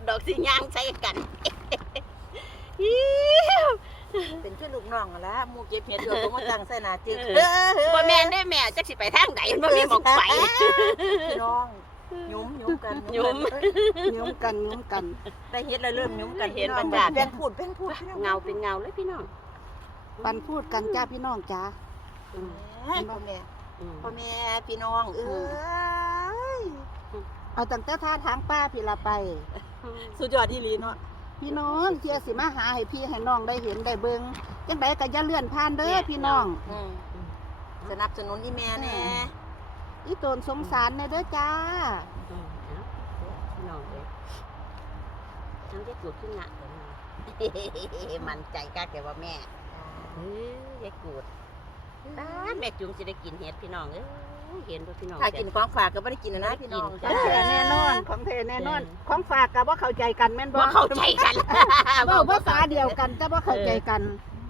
ดดอกสิย่างใส่กันเป็นช่วยลูกน้องนั่นละหมูเก็บเห็ดอยู่ก็มาตั้งใส่หน้าจึกเออบ่แม่นได้แม่จักสิไปทางใดมันบ่มีหมองไปพี่น้องยุ้มยุ้มกันยุ้มยุ้มกันยุ้มกันได้เห็ดแล้วเริ่มยุ้มกันเห็นพี่บรรดาแป้งพูดแป้งพูดพี่น้องเงาเป็นเงาเลยพี่น้องปันพูดกันจ้าพี่น้องจ้าแม่พ่อแม่พ่อแม่พี่น้องเอ้ยเอาตั้งแต่ท่าทางป้าพี่ละไป สุดยอดที่ลีเนาะ พี่น้องเที่ยสิมาหาให้พี่ให้น้องได้เห็นได้เบิ่งจังไดก็อย่าเลื่อนผ่านเด้อพี่น้องอืมสนับสนุนอีแม่แน่อีโตนสงสารแน่เด้อจ้าอืมเอาพี่น้องเอ้ยทำได้กูดขึ้นหนักเลยนะมันใจกล้าแกว่าแม่เฮ้ยยายกูดตาดแม่จุงสิได้กินเห็ดพี่น้องเอ้ย เห็นบ่พี่น้องถ้ากินของฝากก็ไม่ได้กินนะนะพี่น้องจ้ะ ของแท้แน่นอนของแท้แน่นอน ของฝากกับว่าเข้าใจกันแม่นบ่บ่เข้าใจกันเว้าภาษาเดียวกันแต่ว่าเข้าใจกัน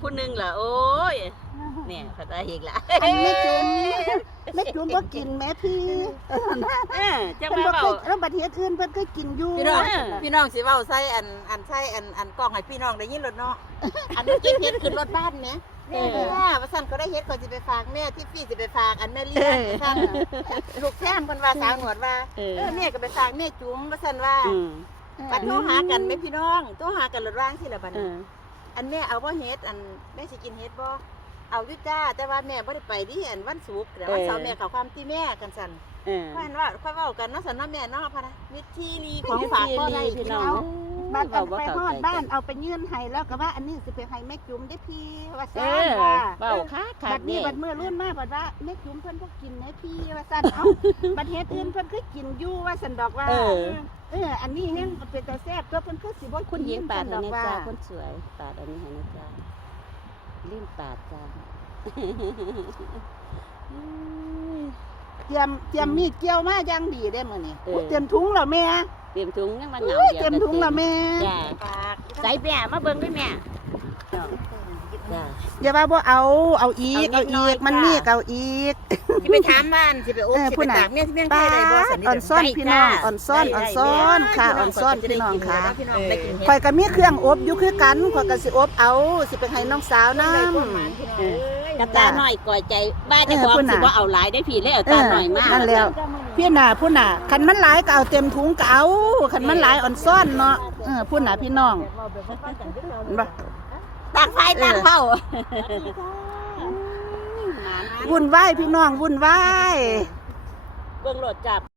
ผู้หนึงล่ะโอ้ยเนี่ยเขาได้อีกละอันไม่จุนไม่จุนบ่กินแม่พี่เออจะเพิ่นมาบ่เว้า เคยแล้วประเทศอื่นเพิ่นเคยกินอยู่พี่น้องเออพี่น้องสิเว้าใส่อันอันใส่อันอันกล้องให้พี่น้องได้ยินรถเนาะ อันนี้เก็บเฮ็ดขึ้นรถบ้านเนี่ยแม่ว่าสั่นเขา ได้เฮ็ดเขาสิไปฝากแม่ที่พี่สิไปฝากอันแม่เลี้ยงไปฝากลูกแท้มเพิ่นว่าสาวหนวดว่าเออเออแม่ก็ไปฝากแม่จุ๋มว่าสั่นว่าอืมปัดโทรหากันไหมพี่น้องโทรหากันรถว่างสิล่ะบัดเอนี้ออันแม่เอาบ่เฮ็ดอันแม่สิกินเฮ็ดบ่เอาอยู่จ้าแต่ว่าแม่บ่ได้ไปดิอันวันศุกร์แต่วันเสาร์แม่เข้าความที่แม่กันสั่นเออเพราะฉะนั้นว่าค่อยเว้ากันเนาะสั่นเนาะแม่เนาะพะนะวิธีรีของฝากก็ได้พี่พี่น้น้อองง บ้านเว้าไปบ่ฮเข้าอดใจบ้านเอาไปยื่นให้แล้วก็ว่าอันนี้สิไปให้แม่จุ๋มได้พี่ว่าเอซั่นอว่าเว้าคักคับักดนี้นี่บัดเมื่อรุ่นมาบัดว่าแม่จุ๋มเพิ่นบ่กินแม่พี่ว่าซั่นเอ้าบัดเฮ็ดอื่นเพิ่นคือกินอยู่ว่าซั่นดอกว่า เออ เอออันนี้แฮงเป็นตาแซ่บตัวเพิ่นคือสิบ่คุณหญิงปาดดอัอนกนี้ว่าจ้าคนสวยปาดอันนี้ให้นะจ้าลิ้นปาดจ้า เตรียมเตรียมมีดเกี่ยวมาอย่างดีได้มื้อนี้อุ๊ยเตรียมถุงแล้วแม่เตรียมถุงยังมาเหงาอุ้ยเดียวเตรียมถุงแล้วแม่จ้าฝากใส่แม่มาเบิ่งด้วยแม่ จ้าอย่าว่าบ่เอาเอาอีกเอาเอานิดหน่อีอยกมันจ้ะมีก็เอาอีกสิไปถามบ้านสิไปอบเออสิผู้ไปน่ะตากแม่ที่เมียงไทป้ายได้บ่สันอ่อนซ่อนพี่น้องอ่อนซ่อนอ่อนซ่อนค่ะอ่อนซ่อนพี่น้องค่ะพี่น้องได้กินเฮ็ดข่อยก็มีเครื่องอบอยู่คือกันข่อยก็สิอบเอาสิไปให้น้องสาวนํได้พวกมันพี่น้องเอ้ยกระตาหน่อยก่อยใจบ้านเจะของเออพุ่นสิน่ะว่าเอาหลายได้ผีเลยเอาตาหน่อยมากนั่นแล้วพี่น่ะผู้น่ะคันมันหลายก็เอาเต็มถุงก็เอาคันมันหลายอ่อนซ่อนเนาะเออผู้น่ะพี่น้องเห็นบ่ ตากไฟตากเผาวุ่นวายพี่น้องวุ่นวาย เบิ่งโหลดจับ